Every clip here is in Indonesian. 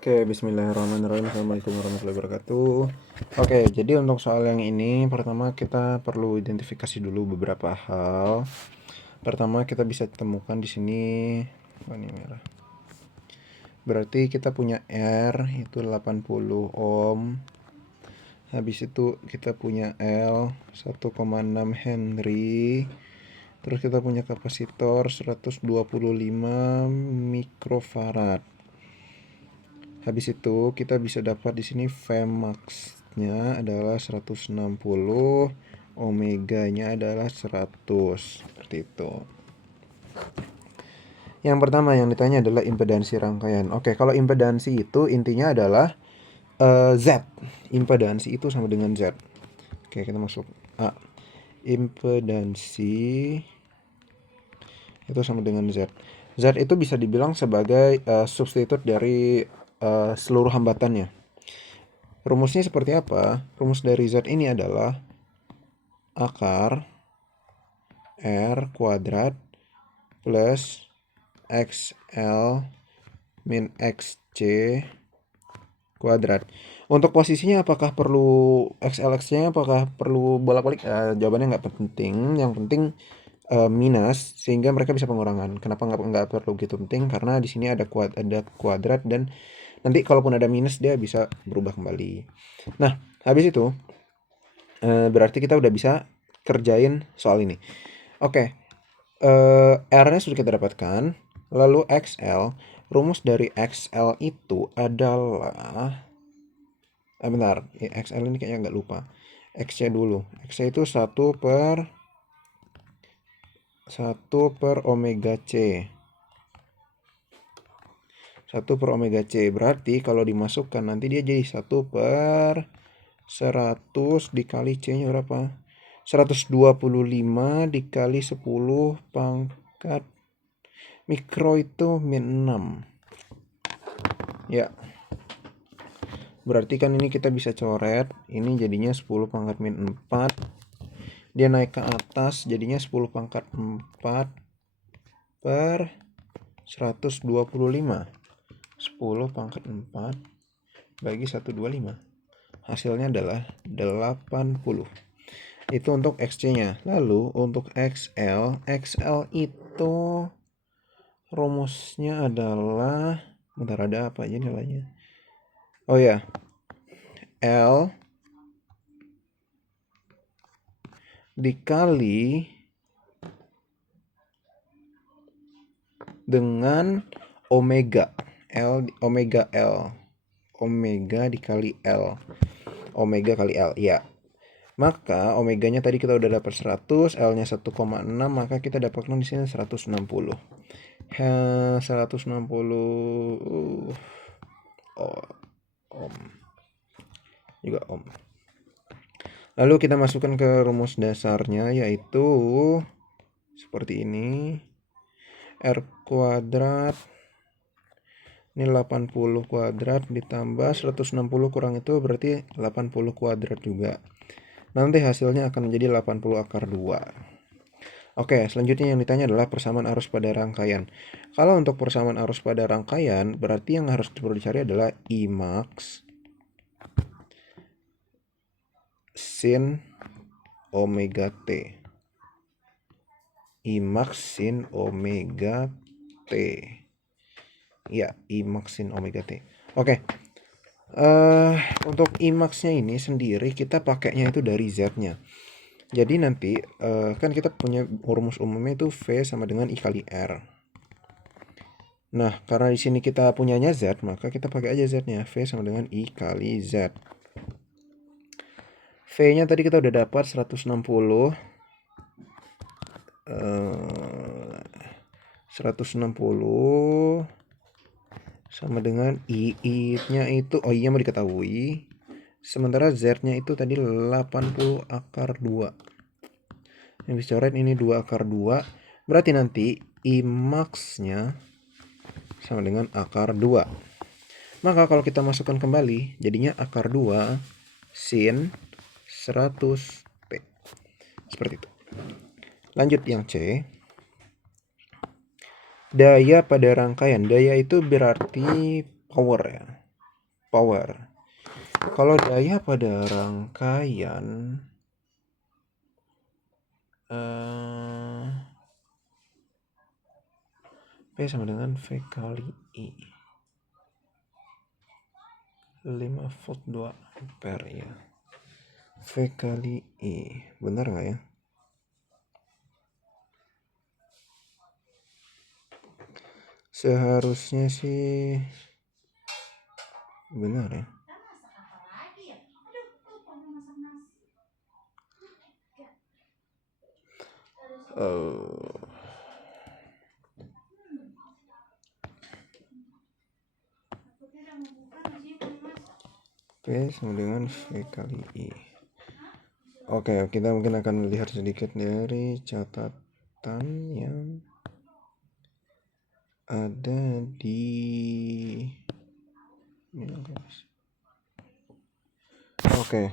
Oke, bismillahirrahmanirrahim. Assalamualaikum warahmatullahi wabarakatuh. Oke, jadi untuk soal yang ini, pertama kita perlu identifikasi dulu beberapa hal. Pertama kita bisa temukan di sini, ini merah. Berarti kita punya R itu 80 ohm. Habis itu kita punya L 1,6 Henry. Terus kita punya kapasitor 125 mikrofarad. Habis itu kita bisa dapat di sini Vmax-nya adalah 160, omega-nya adalah 100. Seperti itu. Yang pertama yang ditanya adalah impedansi rangkaian. Oke, kalau impedansi itu intinya adalah Z. Impedansi itu sama dengan Z. Oke, kita masuk A. Impedansi itu sama dengan Z. Z itu bisa dibilang sebagai substitut dari seluruh hambatannya. Rumusnya seperti apa? Rumus dari Z ini adalah akar R kuadrat plus XL min XC kuadrat. Untuk posisinya apakah perlu XL-X-nya, apakah perlu bolak-balik? Jawabannya nggak penting. Yang penting minus, sehingga mereka bisa pengurangan. Kenapa nggak perlu gitu penting? Karena di sini ada kuadrat dan nanti kalaupun ada minus dia bisa berubah kembali. Nah, habis itu berarti kita udah bisa kerjain soal ini. Oke, R-nya sudah kita dapatkan. Lalu XL, rumus dari XL itu adalah bentar, XL ini kayaknya nggak lupa. X-nya dulu. X-nya itu 1 per omega C. 1 per omega C. Berarti kalau dimasukkan nanti dia jadi 1 per 100 dikali C-nya berapa? 125 dikali 10 pangkat mikro itu min 6. Ya. Berarti kan ini kita bisa coret. Ini jadinya 10 pangkat min 4. Dia naik ke atas jadinya 10 pangkat 4 per 125. 10 pangkat 4 bagi 125. Hasilnya adalah 80. Itu untuk XC-nya. Lalu untuk XL itu rumusnya adalah, bentar, ada apa aja nilainya? Oh ya, L dikali dengan omega. Omega dikali L. Omega kali L, ya. Maka omeganya tadi kita udah dapat 100, L-nya 1,6, maka kita dapatkan di sini 160. 160 ohm. Juga ohm. Lalu kita masukkan ke rumus dasarnya, yaitu seperti ini. R kuadrat ini 80 kuadrat ditambah 160 kurang itu berarti 80 kuadrat juga. Nanti hasilnya akan menjadi 80 akar 2. Oke, selanjutnya yang ditanya adalah persamaan arus pada rangkaian. Kalau untuk persamaan arus pada rangkaian, berarti yang harus perlu dicari adalah Imax sin omega T. Imax sin omega T. Ya, Imax sin omega T. Oke. Untuk Imax-nya ini sendiri kita pakainya itu dari Z-nya. Jadi nanti kan kita punya rumus umumnya itu V sama dengan I kali R. Nah, karena di sini kita punyanya Z, maka kita pakai aja Z-nya. V sama dengan I kali Z. V-nya tadi kita udah dapat 160. 160 sama dengan I-nya itu, oh iya mau diketahui. Sementara Z-nya itu tadi 80 akar 2. Yang dicoret ini 2 akar 2. Berarti nanti Imax-nya sama dengan akar 2. Maka kalau kita masukkan kembali, jadinya akar 2 sin 100T. Seperti itu. Lanjut yang C. Daya pada rangkaian. Daya itu berarti power ya. power. Kalau daya pada rangkaian P sama dengan V kali I. 5 volt 2 ampere ya. V kali I. Benar nggak ya? Seharusnya sih benar ya. P sama dengan V kali I. Oke, kita mungkin akan lihat sedikit dari catatan yang ada di ini. Oke.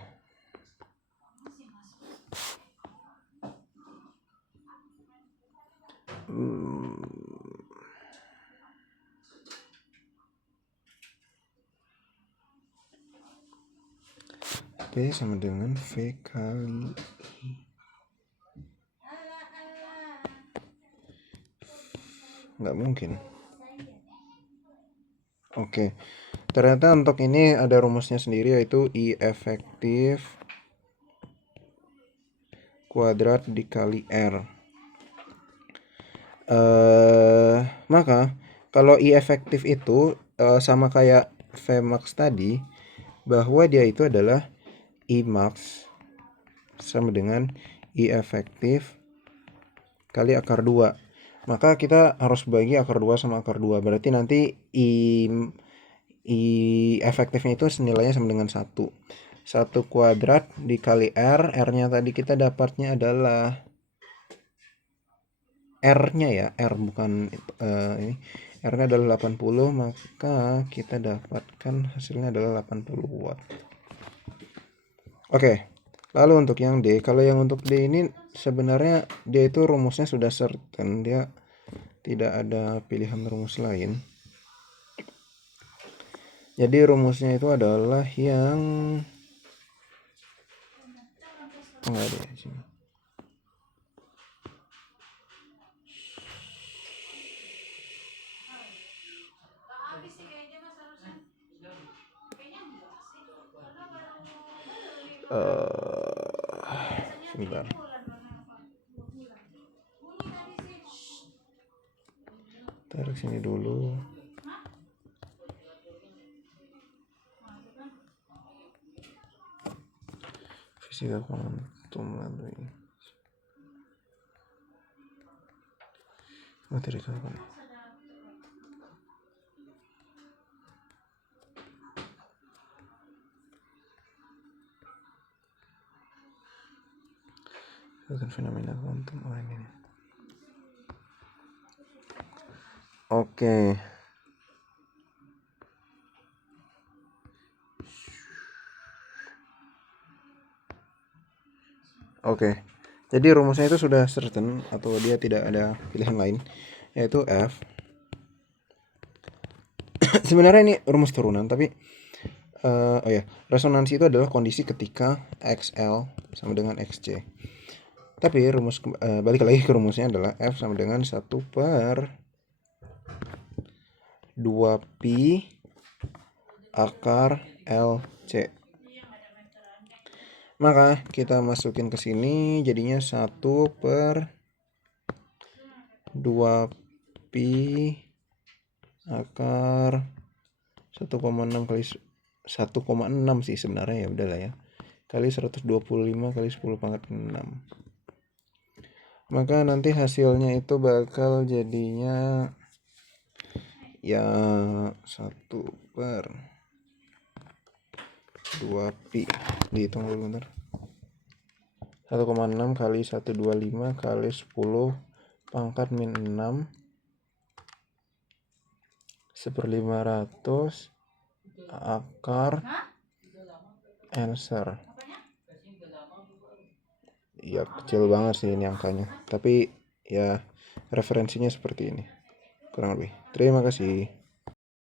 P sama dengan V kali I. Nggak mungkin. Oke. Ternyata untuk ini ada rumusnya sendiri, yaitu I efektif kuadrat dikali R. Maka kalau I efektif itu sama kayak Vmax tadi, bahwa dia itu adalah I max sama dengan I efektif kali akar 2. Maka kita harus bagi akar 2 sama akar 2. Berarti nanti I efektifnya itu nilainya sama dengan 1. 1 kuadrat dikali R. R-nya tadi kita dapatnya adalah R-nya ya, R bukan ini. R-nya adalah 80, maka kita dapatkan hasilnya adalah 80 watt. Oke. Lalu untuk yang D, kalau yang untuk D ini sebenarnya dia itu rumusnya sudah certain, dia tidak ada pilihan rumus lain. Jadi rumusnya itu adalah yang enggak ada di sini. Sebentar. Tarik sini dulu. Fisika kuantum melalui materi apa? Bukan fenomena kuantum ini. Oke. Oke. Jadi rumusnya itu sudah certain atau dia tidak ada pilihan lain, yaitu F. Sebenarnya ini rumus turunan, tapi resonansi itu adalah kondisi ketika XL sama dengan XC. Tapi rumus balik lagi ke rumusnya adalah F sama dengan 1 per 2pi akar LC. Maka kita masukin ke sini jadinya 1 per 2pi akar 1,6 kali 1,6 sih sebenarnya, ya udahlah ya, kali 125 kali 10 pangkat 6. Maka nanti hasilnya itu bakal jadinya ya 1 per 2pi. Dihitung dulu bentar. 1,6 kali 125 kali 10 pangkat min 6 1/500 akar answer. Ya kecil banget sih ini angkanya, tapi ya referensinya seperti ini kurang lebih. Terima kasih.